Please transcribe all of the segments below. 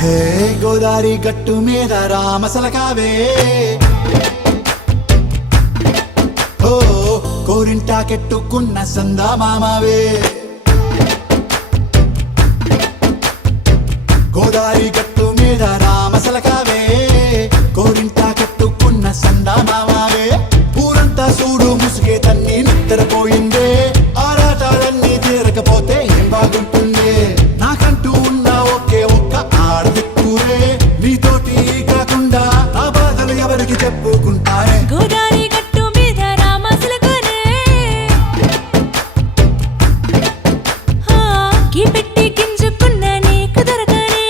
హే గోదారి గట్టు మీద రామసలకావే ఓ కోరింటాకెట్టుకున్న సందా మామావే గోదారి గట్టు మీద రామసలకావే కోరింటాకెట్టుకున్న సందా మామావే ఊరంతా చూడు ముసుగే తన్ని నిద్రపోయిందే ఆరాటాలన్నీ తీరకపోతే ఏం బాగుంటుందే నాకంటూ ఉన్న ఒకే ఒక్క ఆడదిక్కురే నీతోటి కాకుండా ఆ బాధలు ఎవరికి చెప్పుకుంటారే గోదారి గట్టు మీద రామసలకనే కి పెట్టి గింజుకున్న నీకు దొరకనే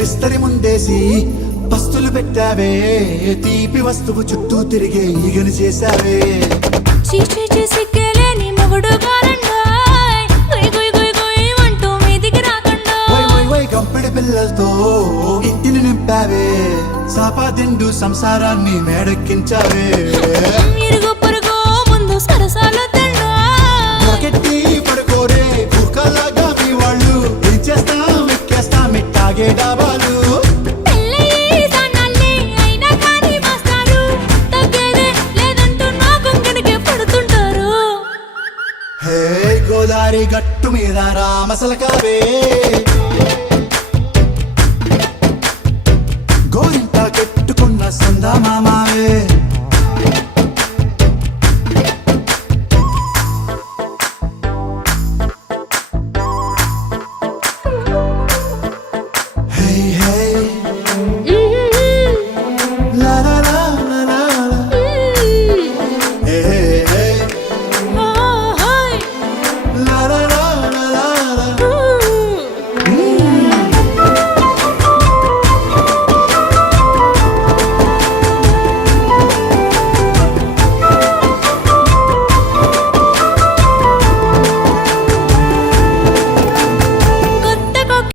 విస్తరి ముందేసి పస్తులు పెట్టావే తీపి వస్తువు చుట్టూ తిరిగే ఈగను చేశావే చీచీ చేసి కేలేని మొగుడు గారండాయ్ గుయ్ గుయ్ గుయ్ గుయ్ అంటూ మీదికి రాకండా వై వై వై గంపెడి పిల్లలతో ఇంటిని నింపావే సాపాదిండు సంసారాన్ని మేడెక్కించావే ఇరుగు పొరుగు ముందు సరసాలు తండా నాకెట్టి పడుకోరే కుక్కలాగా మీ వాళ్ళు ఏం చేస్తాం ఎక్కేస్తాం ఇట్టాగే డాబాలు పెళ్ళయి సన్నాల్ని అయినా కానీ మాస్తారు తగ్గేదే లేదంటూ నా కొంగనికే పడుతుంటారు హే గోదారి గట్టు మీద రామసలకావే